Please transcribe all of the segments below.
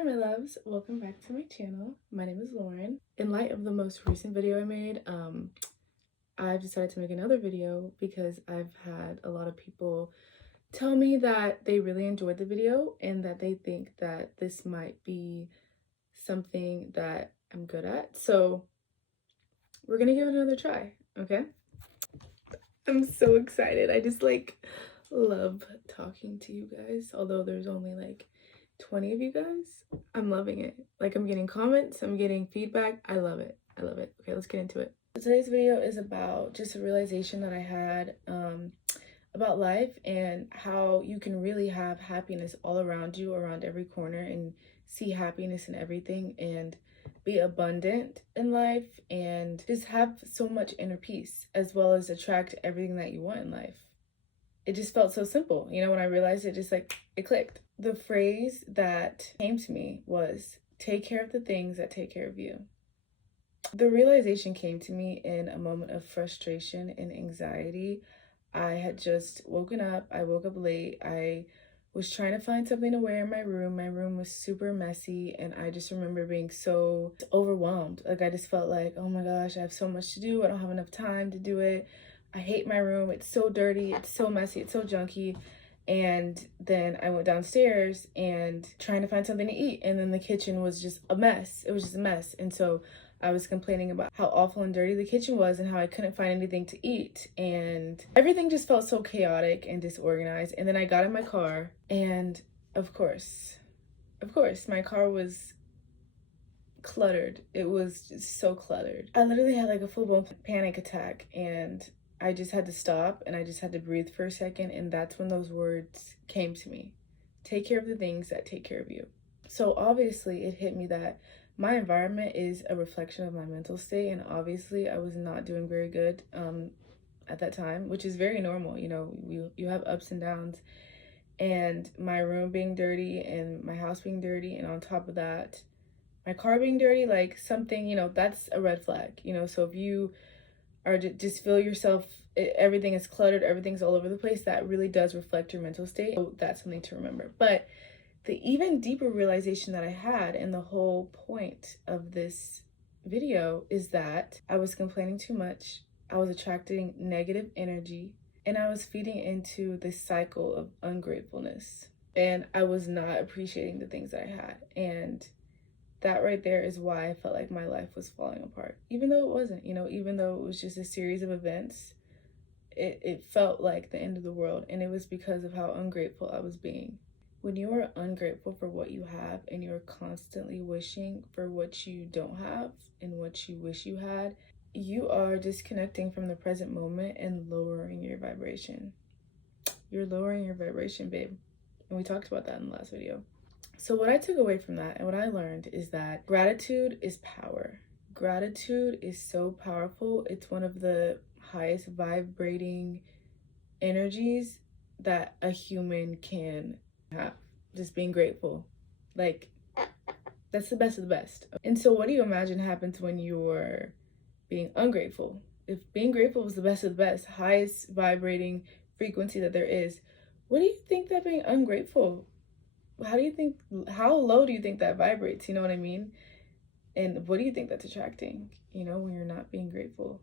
Hi my loves, welcome back to my channel. My name is Lauren. In light of the most recent video I made, I've decided to make another video because I've had a lot of people tell me that they really enjoyed the video and that they think that this might be something that I'm good at. So we're gonna give it another try, okay? I'm so excited. I just love talking to you guys, although there's only 20 of you guys. I'm loving it. I'm getting comments, I'm getting feedback. I love it. I love it. Okay, let's get into it. So today's video is about just a realization that I had about life and how you can really have happiness all around you, around every corner, and see happiness in everything and be abundant in life and just have so much inner peace as well as attract everything that you want in life. It just felt so simple. When I realized it, just it clicked. The phrase that came to me was, take care of the things that take care of you. The realization came to me in a moment of frustration and anxiety. I had just woken up. I woke up late. I was trying to find something to wear in my room. My room was super messy, and I just remember being so overwhelmed. I just felt like, oh my gosh, I have so much to do. I don't have enough time to do it. I hate my room. It's so dirty. It's so messy. It's so junky. And then I went downstairs and trying to find something to eat. And then the kitchen was just a mess. It was just a mess. And so I was complaining about how awful and dirty the kitchen was and how I couldn't find anything to eat. And everything just felt so chaotic and disorganized. And then I got in my car, and of course, my car was cluttered. It was just so cluttered. I literally had a full-blown panic attack, and I just had to stop and I just had to breathe for a second. And that's when those words came to me. Take care of the things that take care of you. So obviously it hit me that my environment is a reflection of my mental state, and obviously I was not doing very good at that time, which is very normal. You have ups and downs, and my room being dirty and my house being dirty, and on top of that, my car being dirty, something, that's a red flag. So if you are just feel yourself, everything is cluttered, everything's all over the place, that really does reflect your mental state. So that's something to remember. But the even deeper realization that I had, and the whole point of this video, is that I was complaining too much. I was attracting negative energy, and I was feeding into this cycle of ungratefulness. And I was not appreciating the things that I had. And that right there is why I felt like my life was falling apart. Even though it wasn't, even though it was just a series of events, it felt like the end of the world. And it was because of how ungrateful I was being. When you are ungrateful for what you have and you're constantly wishing for what you don't have and what you wish you had, you are disconnecting from the present moment and lowering your vibration. You're lowering your vibration, babe. And we talked about that in the last video. So what I took away from that and what I learned is that gratitude is power. Gratitude is so powerful. It's one of the highest vibrating energies that a human can have. Just being grateful. That's the best of the best. And so what do you imagine happens when you're being ungrateful? If being grateful was the best of the best, highest vibrating frequency that there is, what do you think that being ungrateful, how low do you think that vibrates? You know what I mean? And what do you think that's attracting, when you're not being grateful?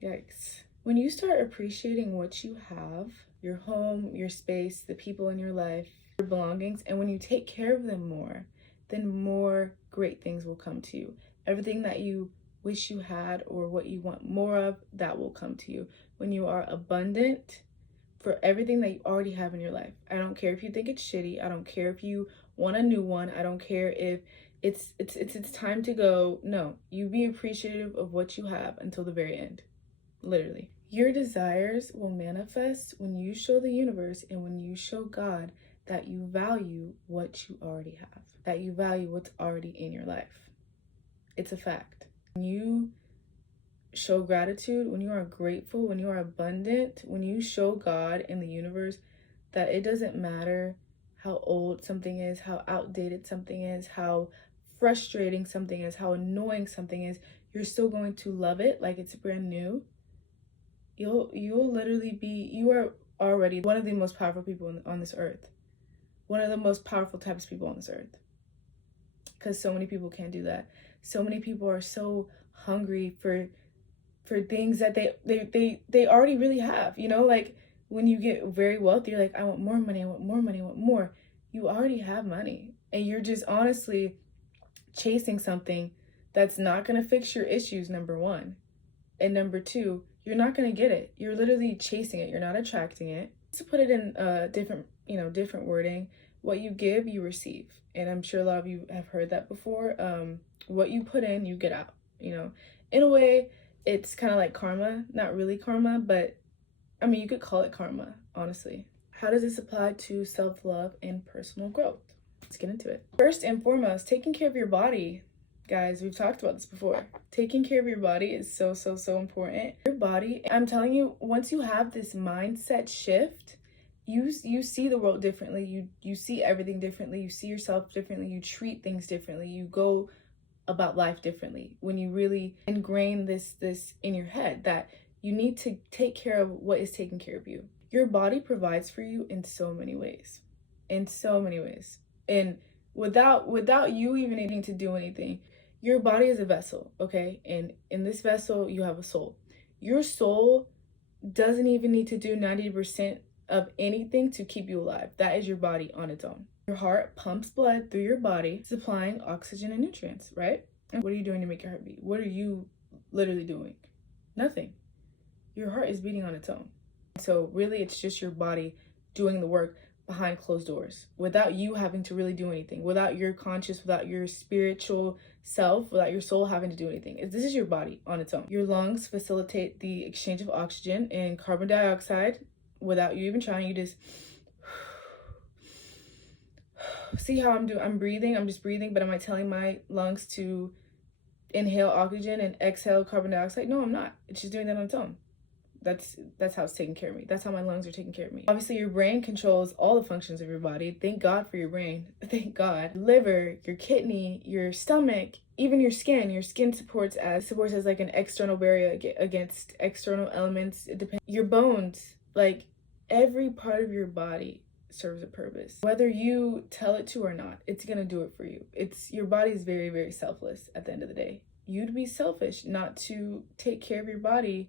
Yikes. When you start appreciating what you have, your home, your space, the people in your life, your belongings, and when you take care of them more, then more great things will come to you. Everything that you wish you had or what you want more of, that will come to you. When you are abundant for everything that you already have in your life. I don't care if you think it's shitty. I don't care if you want a new one. I don't care if it's time to go. No, you be appreciative of what you have until the very end. Literally. Your desires will manifest when you show the universe and when you show God that you value what you already have, that you value what's already in your life. It's a fact. When you show gratitude, when you are grateful, when you are abundant, when you show God and the universe that it doesn't matter how old something is, how outdated something is, how frustrating something is, how annoying something is, you're still going to love it like it's brand new. You'll literally you are already one of the most powerful people on this earth. One of the most powerful types of people on this earth. because so many people can't do that. So many people are so hungry for things that they already really have, you know, like when you get very wealthy, you're like, I want more money, I want more money, I want more. You already have money, and you're just honestly chasing something that's not going to fix your issues, number one. And number two, you're not going to get it. You're literally chasing it. You're not attracting it. To put it in different wording, what you give, you receive. And I'm sure a lot of you have heard that before. What you put in, you get out, you know. In a way, it's kind of like karma. Not really karma, but I mean, you could call it karma, honestly. How does this apply to self-love and personal growth? Let's get into it. First and foremost, taking care of your body. Guys, we've talked about this before. Taking care of your body is so important. Your body, I'm telling you, once you have this mindset shift, you see the world differently. You see everything differently. You see yourself differently. You treat things differently. You go about life differently when you really ingrain this in your head that you need to take care of what is taking care of you. Your body provides for you in so many ways. In so many ways. And without you even needing to do anything. Your body is a vessel, okay? And in this vessel, you have a soul. Your soul doesn't even need to do 90% of anything to keep you alive. That is your body on its own. Your heart pumps blood through your body, supplying oxygen and nutrients, right? And what are you doing to make your heart beat? What are you literally doing? Nothing. Your heart is beating on its own. So really, it's just your body doing the work behind closed doors without you having to really do anything, without your conscious, without your spiritual self, without your soul having to do anything. This is your body on its own. Your lungs facilitate the exchange of oxygen and carbon dioxide without you even trying. You just see how I'm breathing. I'm just breathing, but am I telling my lungs to inhale oxygen and exhale carbon dioxide? No, I'm not. It's just doing that on its own. That's how it's taking care of me. That's how my lungs are taking care of me. Obviously, your brain controls all the functions of your body. Thank God for your brain. Thank God. Liver, your kidney, your stomach, even your skin. Your skin supports as like an external barrier against external elements. It depends. Your bones, like every part of your body serves a purpose. Whether you tell it to or not, it's gonna do it for you. Your body is very selfless at the end of the day. You'd be selfish not to take care of your body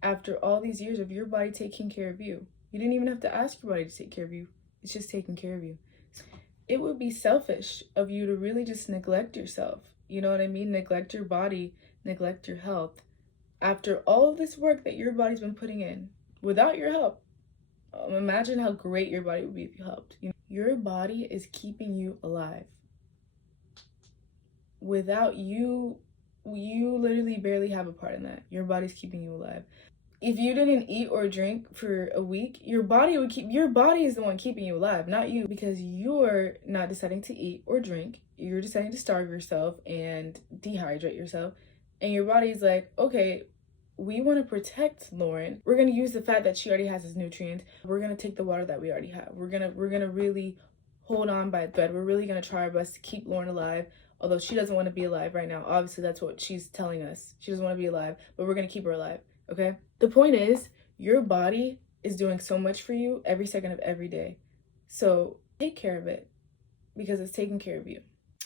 after all these years of your body taking care of you. You didn't even have to ask your body to take care of you. It's just taking care of you. It would be selfish of you to really just neglect yourself. You know what I mean? Neglect your body, neglect your health. After all of this work that your body's been putting in, without your help, imagine how great your body would be if you helped. You know, your body is keeping you alive. Without you, you literally barely have a part in that. Your body's keeping you alive. If you didn't eat or drink for a week, your body is the one keeping you alive, not you, because you're not deciding to eat or drink. You're deciding to starve yourself and dehydrate yourself. And your body's like, okay, we want to protect Lauren. We're going to use the fact that she already has this nutrients. We're going to take the water that we already have. We're going to really hold on by a thread. We're really going to try our best to keep Lauren alive. Although she doesn't want to be alive right now. Obviously, that's what she's telling us. She doesn't want to be alive, but we're going to keep her alive, okay? The point is, your body is doing so much for you every second of every day. So take care of it because it's taking care of you.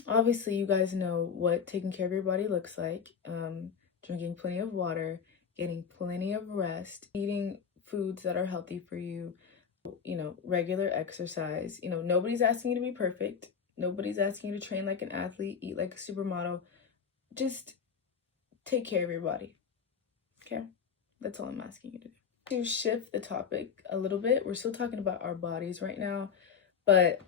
Obviously, you guys know what taking care of your body looks like. Drinking plenty of water, getting plenty of rest, eating foods that are healthy for you, you know, regular exercise. You know, nobody's asking you to be perfect. Nobody's asking you to train like an athlete, eat like a supermodel. Just take care of your body, okay? That's all I'm asking you to do. To shift the topic a little bit, we're still talking about our bodies right now, but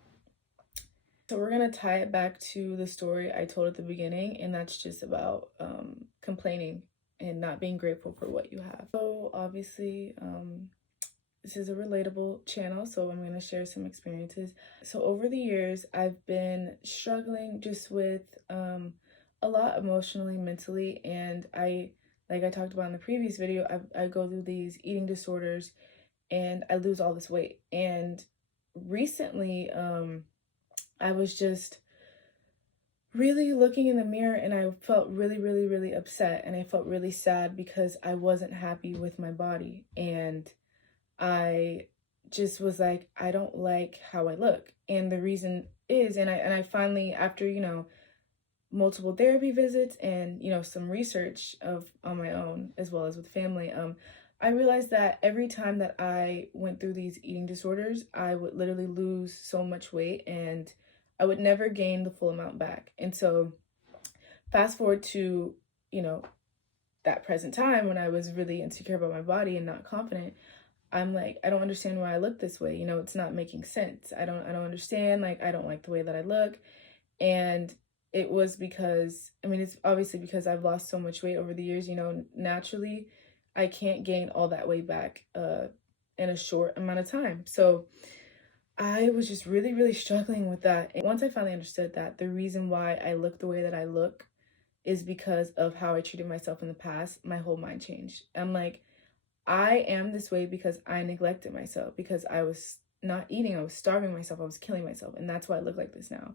so we're gonna tie it back to the story I told at the beginning, and that's just about complaining and not being grateful for what you have. So obviously, this is a relatable channel, so I'm going to share some experiences. So over the years, I've been struggling just with a lot emotionally, mentally, and like I talked about in the previous video, I go through these eating disorders and I lose all this weight. And recently, I was just really looking in the mirror and I felt really upset, and I felt really sad because I wasn't happy with my body. And I just was like, I don't like how I look. And the reason is, and I finally, after, you know, multiple therapy visits and, you know, some research of on my own as well as with family, I realized that every time that I went through these eating disorders, I would literally lose so much weight and I would never gain the full amount back. And so fast forward to, you know, that present time when I was really insecure about my body and not confident, I'm like, I don't understand why I look this way. You know, it's not making sense. I don't understand. Like, I don't like the way that I look. And it was because, I mean, it's obviously because I've lost so much weight over the years, you know, naturally, I can't gain all that weight back in a short amount of time. So I was just really, really struggling with that. And once I finally understood that the reason why I look the way that I look is because of how I treated myself in the past, my whole mind changed. I'm like, I am this way because I neglected myself, because I was not eating, I was starving myself, I was killing myself, and that's why I look like this now.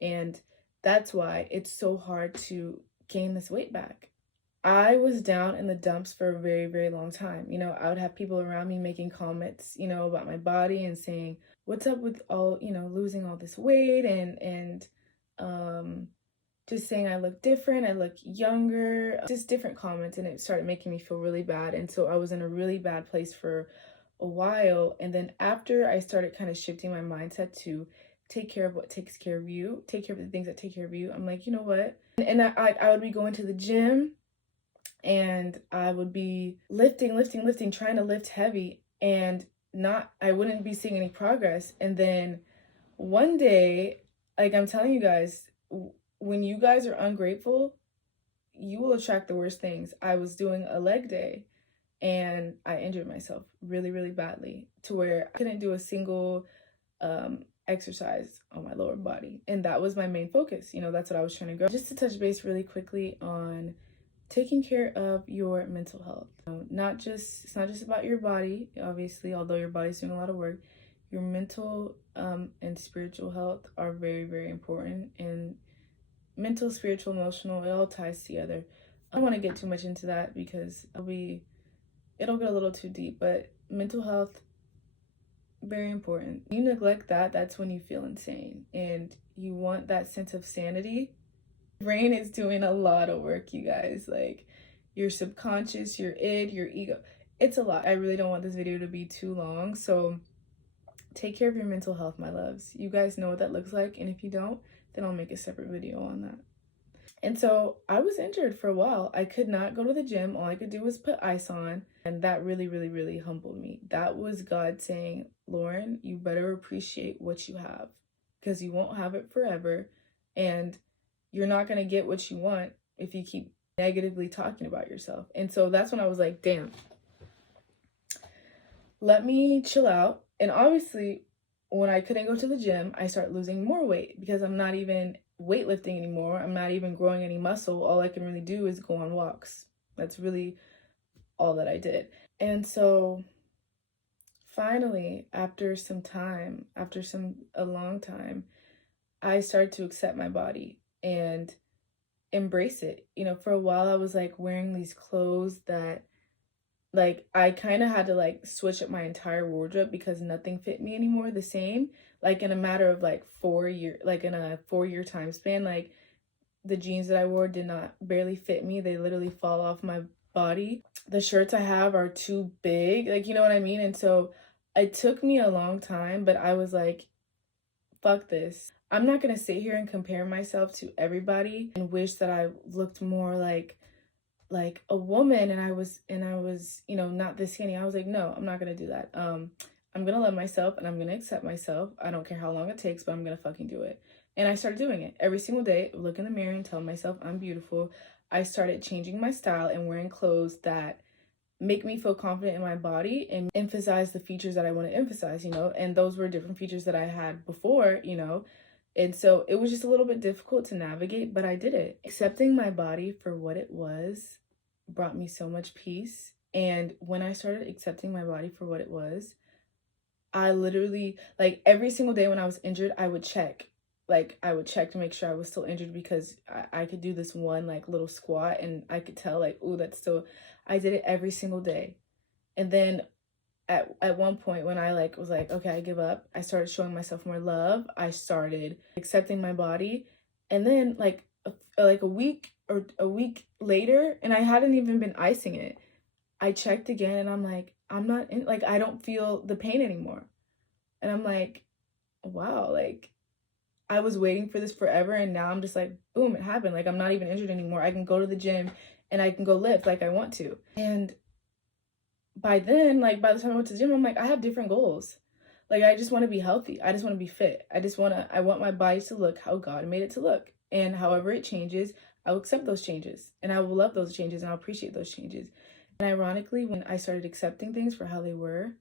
And that's why it's so hard to gain this weight back. I was down in the dumps for a very, very long time. You know, I would have people around me making comments, you know, about my body and saying, "What's up with all, you know, losing all this weight?" and um just saying I look different, I look younger, just different comments, and it started making me feel really bad. And so I was in a really bad place for a while. And then after I started kind of shifting my mindset to take care of what takes care of you, take care of the things that take care of you, I'm like, you know what? And I would be going to the gym and I would be lifting, trying to lift heavy, and I wouldn't be seeing any progress. And then one day, like I'm telling you guys, when you guys are ungrateful, you will attract the worst things. I was doing a leg day and I injured myself really, really badly to where I couldn't do a single exercise on my lower body. And that was my main focus. You know, that's what I was trying to grow. Just to touch base really quickly on taking care of your mental health. It's not just about your body, obviously, although your body's doing a lot of work. Your mental and spiritual health are very, very important. And mental, spiritual, emotional, it all ties together. I don't want to get too much into that because it'll get a little too deep, but mental health, very important. You neglect that, that's when you feel insane and you want that sense of sanity. Brain is doing a lot of work, you guys. Like your subconscious, your id, your ego. It's a lot. I really don't want this video to be too long. So take care of your mental health, my loves. You guys know what that looks like. And if you don't, then I'll make a separate video on that. And so I was injured for a while. I could not go to the gym. All I could do was put ice on. And that really, really, really humbled me. That was God saying, Lauren, you better appreciate what you have because you won't have it forever. And you're not going to get what you want if you keep negatively talking about yourself. And so that's when I was like, damn, let me chill out. And obviously, when I couldn't go to the gym, I started losing more weight because I'm not even weightlifting anymore. I'm not even growing any muscle. All I can really do is go on walks. That's really all that I did. And so finally, after a long time, I started to accept my body and embrace it. You know, for a while I was like wearing these clothes that like I kind of had to like switch up my entire wardrobe because nothing fit me anymore the same. Like in a matter of like 4 year, like in a 4 year time span, like the jeans that I wore did not barely fit me. They literally fall off my body. The shirts I have are too big, like, you know what I mean? And so it took me a long time, but I was like, fuck this. I'm not gonna sit here and compare myself to everybody and wish that I looked more like a woman and I was, you know, not this skinny. I was like, no, I'm not gonna do that. I'm gonna love myself and I'm gonna accept myself. I don't care how long it takes, but I'm gonna fucking do it. And I started doing it every single day, look in the mirror and tell myself I'm beautiful. I started changing my style and wearing clothes that make me feel confident in my body and emphasize the features that I want to emphasize, you know, and those were different features that I had before, you know. And so it was just a little bit difficult to navigate, but I did it. Accepting my body for what it was brought me so much peace. And when I started accepting my body for what it was, I literally, like every single day when I was injured, I would check. Like I would check to make sure I was still injured because I could do this one like little squat and I could tell like, oh, that's still, I did it every single day. And then at one point when I like was like, okay, I give up, I started showing myself more love. I started accepting my body. And then like like a week later, and I hadn't even been icing it. I checked again and I'm like, I'm not in, like, I don't feel the pain anymore. And I'm like, wow, like I was waiting for this forever, and now I'm just like, boom, it happened. Like I'm not even injured anymore. I can go to the gym and I can go lift like I want to. And by then, like by the time I went to the gym, I'm like, I have different goals. Like I just want to be healthy. I just want to be fit. I want my body to look how God made it to look. And however it changes, I'll accept those changes and I will love those changes and I'll appreciate those changes. And ironically, when I started accepting things for how they were,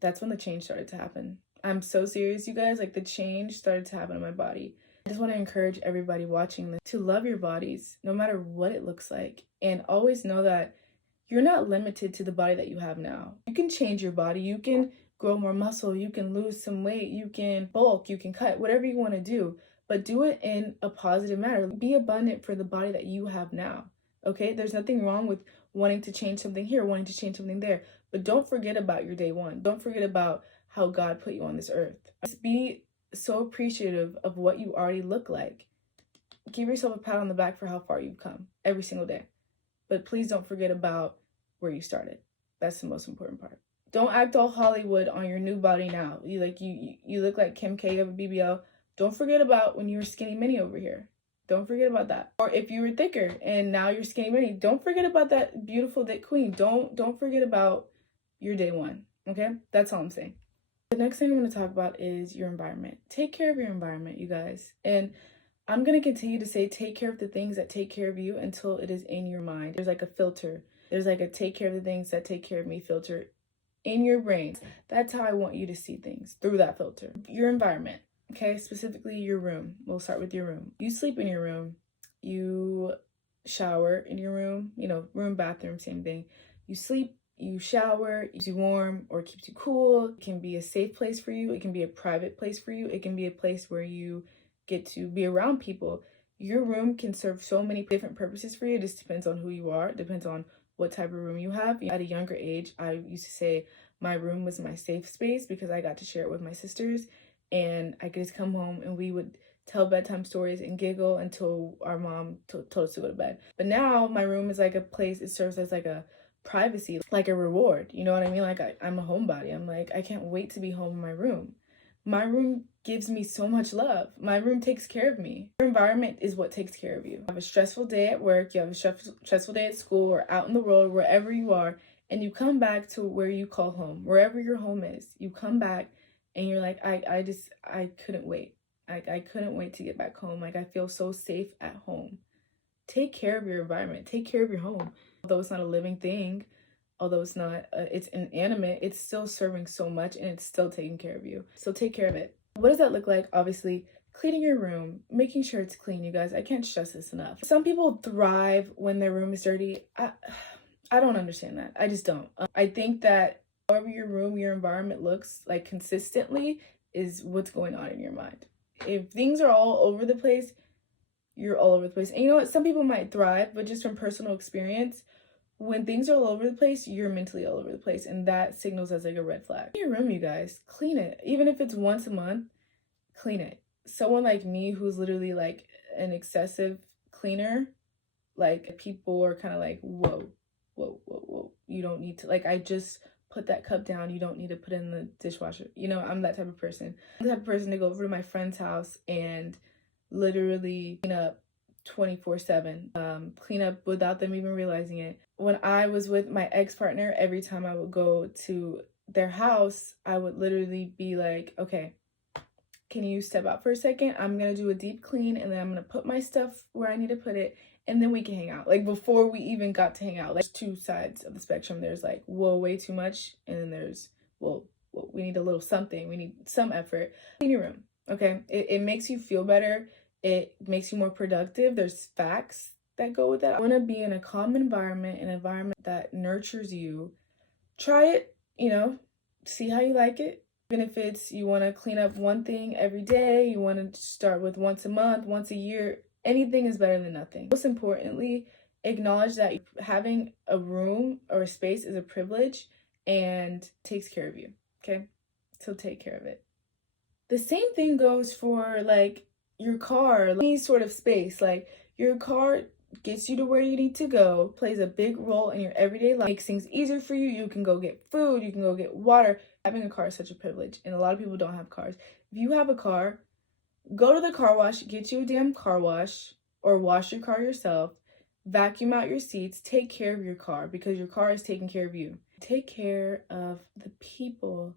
that's when the change started to happen. I'm so serious, you guys. Like the change started to happen in my body. I just want to encourage everybody watching this to love your bodies, no matter what it looks like. And always know that you're not limited to the body that you have now. You can change your body. You can grow more muscle. You can lose some weight. You can bulk. You can cut, whatever you want to do. But do it in a positive manner. Be abundant for the body that you have now. Okay? There's nothing wrong with wanting to change something here, wanting to change something there. But don't forget about your day one. Don't forget about how God put you on this earth. Just be so appreciative of what you already look like. Give yourself a pat on the back for how far you've come every single day. But please don't forget about where you started. That's the most important part. Don't act all Hollywood on your new body now. You look like Kim K of a BBL. Don't forget about when you were skinny mini over here. Don't forget about that. Or if you were thicker and now you're skinny mini, don't forget about that beautiful thick queen. Don't forget about your day one. Okay? That's all I'm saying. The next thing I'm going to talk about is your environment. Take care of your environment, you guys. And I'm going to continue to say take care of the things that take care of you until it is in your mind. There's like a filter. There's like a take care of the things that take care of me filter in your brain. That's how I want you to see things, through that filter. Your environment, okay? Specifically your room. We'll start with your room. You sleep in your room. You shower in your room. Room, bathroom, same thing. You sleep, you shower, keeps you warm or keeps you cool. It can be a safe place for you. It can be a private place for you. It can be a place where you get to be around people. Your room can serve so many different purposes for you. It just depends on who you are. It depends on what type of room you have. At a younger age, I used to say my room was my safe space because I got to share it with my sisters, and I could just come home and we would tell bedtime stories and giggle until our mom told us to go to bed. But now my room is like a place, it serves as like a privacy, like a reward. You know what I mean? Like I'm a homebody. I'm like, I can't wait to be home in my room. My room gives me so much love. My room takes care of me. Your environment is what takes care of you. You have a stressful day at work, you have a stressful day at school or out in the world, wherever you are, and you come back to where you call home, wherever your home is. You come back and you're like, I couldn't wait. I couldn't wait to get back home. Like I feel so safe at home. Take care of your environment. Take care of your home. Although it's not a living thing, although it's not, it's inanimate, it's still serving so much and it's still taking care of you. So take care of it. What does that look like? Obviously, cleaning your room, making sure it's clean, you guys. I can't stress this enough. Some people thrive when their room is dirty. I don't understand that. I just don't. I think that however your room, your environment looks like consistently is what's going on in your mind. If things are all over the place, you're all over the place. And you know what? Some people might thrive, but just from personal experience, when things are all over the place, you're mentally all over the place, and that signals as like a red flag. Your room, you guys, clean it. Even if it's once a month, clean it. Someone like me who's literally like an excessive cleaner, like people are kind of like, whoa, you don't need to, like, I just put that cup down, you don't need to put it in the dishwasher. I'm that type of person. I'm the type of person to go over to my friend's house and literally clean up 24/7, clean up without them even realizing it. When I was with my ex-partner, every time I would go to their house, I would literally be like, okay, can you step out for a second? I'm gonna do a deep clean and then I'm gonna put my stuff where I need to put it, and then we can hang out. Like before we even got to hang out, like two sides of the spectrum. There's like, whoa, way too much, and then there's, well, we need a little something, we need some effort. Clean your room, okay? It makes you feel better. It makes you more productive. There's facts that go with that. I want to be in a calm environment, an environment that nurtures you. Try it, see how you like it. Even if it's you want to clean up one thing every day, you want to start with once a month, once a year, anything is better than nothing. Most importantly, acknowledge that having a room or a space is a privilege and takes care of you, okay? So take care of it. The same thing goes for like your car, any sort of space. Like, your car gets you to where you need to go, plays a big role in your everyday life, makes things easier for you. You can go get food, you can go get water. Having a car is such a privilege, and a lot of people don't have cars. If you have a car, go to the car wash, get you a damn car wash, or wash your car yourself, vacuum out your seats, take care of your car, because your car is taking care of you. Take care of the people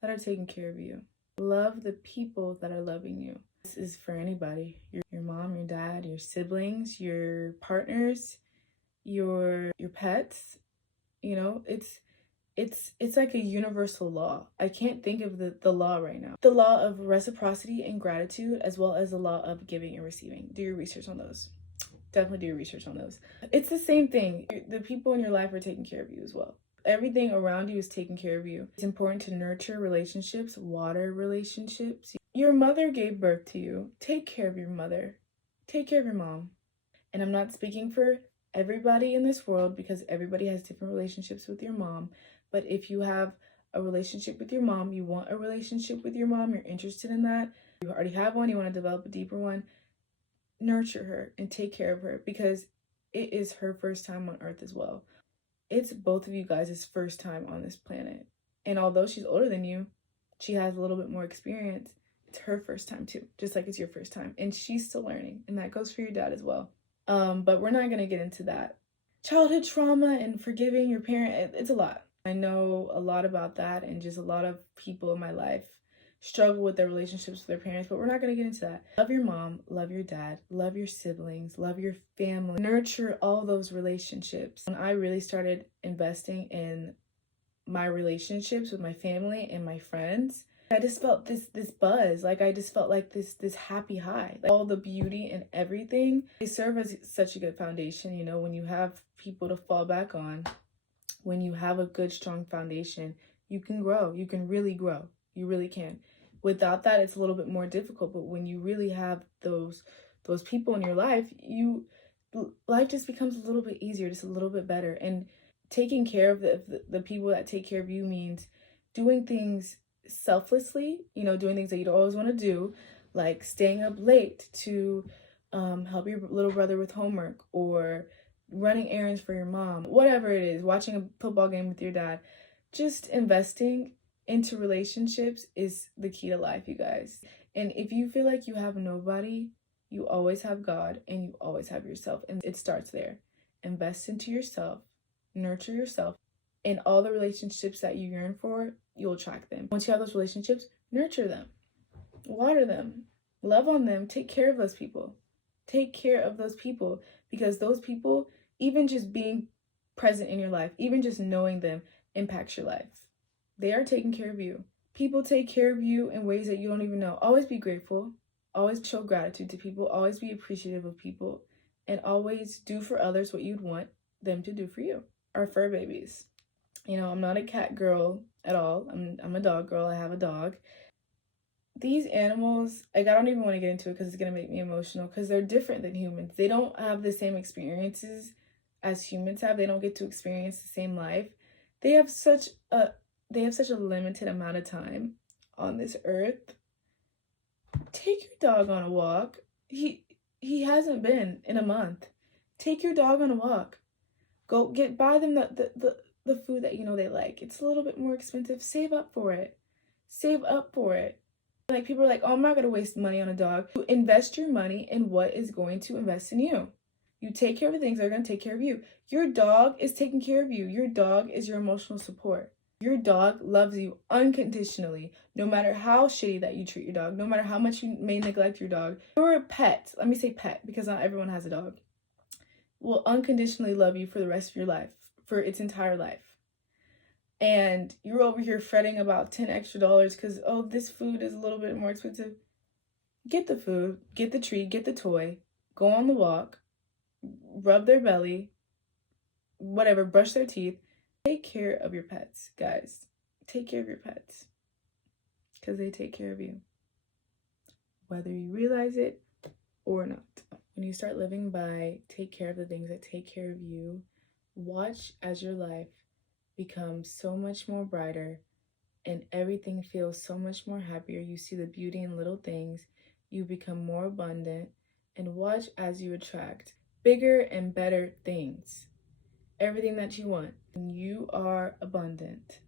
that are taking care of you. Love the people that are loving you. This is for anybody. Your mom, your dad, your siblings, your partners, your pets. You know, it's like a universal law. I can't think of the law right now. The law of reciprocity and gratitude, as well as the law of giving and receiving. Do your research on those. Definitely do your research on those. It's the same thing. The people in your life are taking care of you as well. Everything around you is taking care of you. It's important to nurture relationships, water relationships. Your mother gave birth to you. Take care of your mother. Take care of your mom. And I'm not speaking for everybody in this world, because everybody has different relationships with your mom. But if you have a relationship with your mom, you want a relationship with your mom, you're interested in that, you already have one, you want to develop a deeper one, nurture her and take care of her, because it is her first time on earth as well. It's both of you guys' first time on this planet. And although she's older than you, she has a little bit more experience. It's her first time too, just like it's your first time. And she's still learning. And that goes for your dad as well. But we're not going to get into that. Childhood trauma and forgiving your parent, it's a lot. I know a lot about that, and just a lot of people in my life struggle with their relationships with their parents, but we're not going to get into that. Love your mom, love your dad, love your siblings, love your family. Nurture all those relationships. When I really started investing in my relationships with my family and my friends, I just felt this buzz. Like, I just felt like this happy high. Like, all the beauty and everything, they serve as such a good foundation. You know, when you have people to fall back on, when you have a good, strong foundation, you can grow. You can really grow. You really can. Without that, it's a little bit more difficult. But when you really have those people in your life, life just becomes a little bit easier, just a little bit better. And taking care of the people that take care of you means doing things selflessly, you know, doing things that you don't always want to do, like staying up late to help your little brother with homework, or running errands for your mom, whatever it is, watching a football game with your dad. Just investing into relationships is the key to life, you guys. And if you feel like you have nobody, you always have God, and you always have yourself. And it starts there. Invest into yourself, nurture yourself, and all the relationships that you yearn for, you'll attract them. Once you have those relationships, nurture them, water them, love on them, take care of those people. Take care of those people, because those people, even just being present in your life, even just knowing them, impacts your life. They are taking care of you. People take care of you in ways that you don't even know. Always be grateful. Always show gratitude to people. Always be appreciative of people. And always do for others what you'd want them to do for you. Our fur babies. You know, I'm not a cat girl at all. I'm a dog girl. I have a dog. These animals, like, I don't even want to get into it because it's going to make me emotional, because they're different than humans. They don't have the same experiences as humans have. They don't get to experience the same life. They have such a limited amount of time on this earth. Take your dog on a walk. He hasn't been in a month. Take your dog on a walk. Go buy them the food that you know they like. It's a little bit more expensive. Save up for it. Save up for it. Like, people are like, oh, I'm not going to waste money on a dog. You invest your money in what is going to invest in you. You take care of the things that are going to take care of you. Your dog is taking care of you. Your dog is your emotional support. Your dog loves you unconditionally, no matter how shitty that you treat your dog, no matter how much you may neglect your dog. Your pet, let me say pet, because not everyone has a dog, will unconditionally love you for the rest of your life, for its entire life. And you're over here fretting about $10 extra because, oh, this food is a little bit more expensive. Get the food, get the treat, get the toy, go on the walk, rub their belly, whatever, brush their teeth. Take care of your pets, guys. Take care of your pets, because they take care of you, whether you realize it or not. When you start living by take care of the things that take care of you, watch as your life becomes so much more brighter and everything feels so much more happier. You see the beauty in little things. you become more abundant, and watch as you attract bigger and better things. Everything that you want. When you are abundant,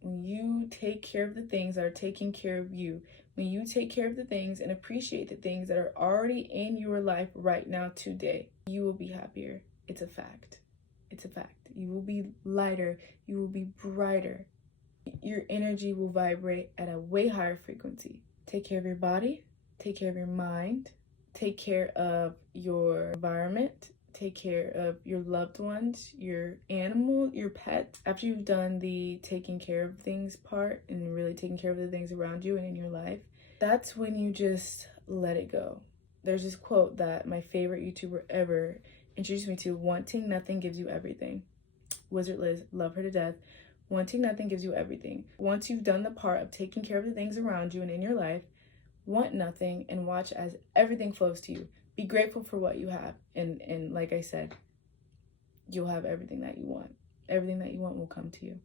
when you take care of the things that are taking care of you, when you take care of the things and appreciate the things that are already in your life right now today, you will be happier. It's a fact. It's a fact. You will be lighter. You will be brighter. Your energy will vibrate at a way higher frequency. Take care of your body. Take care of your mind. Take care of your environment. Take care of your loved ones, your animal, your pet. After you've done the taking care of things part and really taking care of the things around you and in your life, that's when you just let it go. There's this quote that my favorite YouTuber ever introduced me to: wanting nothing gives you everything. Wizard Liz, love her to death. Wanting nothing gives you everything. Once you've done the part of taking care of the things around you and in your life, want nothing and watch as everything flows to you. Be grateful for what you have. And like I said, you'll have everything that you want. Everything that you want will come to you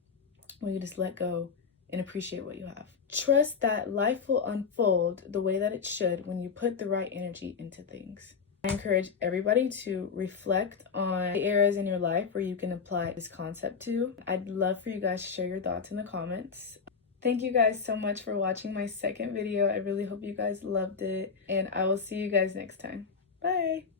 when you just let go and appreciate what you have. Trust that life will unfold the way that it should when you put the right energy into things. I encourage everybody to reflect on the areas in your life where you can apply this concept to. I'd love for you guys to share your thoughts in the comments. Thank you guys so much for watching my second video. I really hope you guys loved it, and I will see you guys next time. Bye!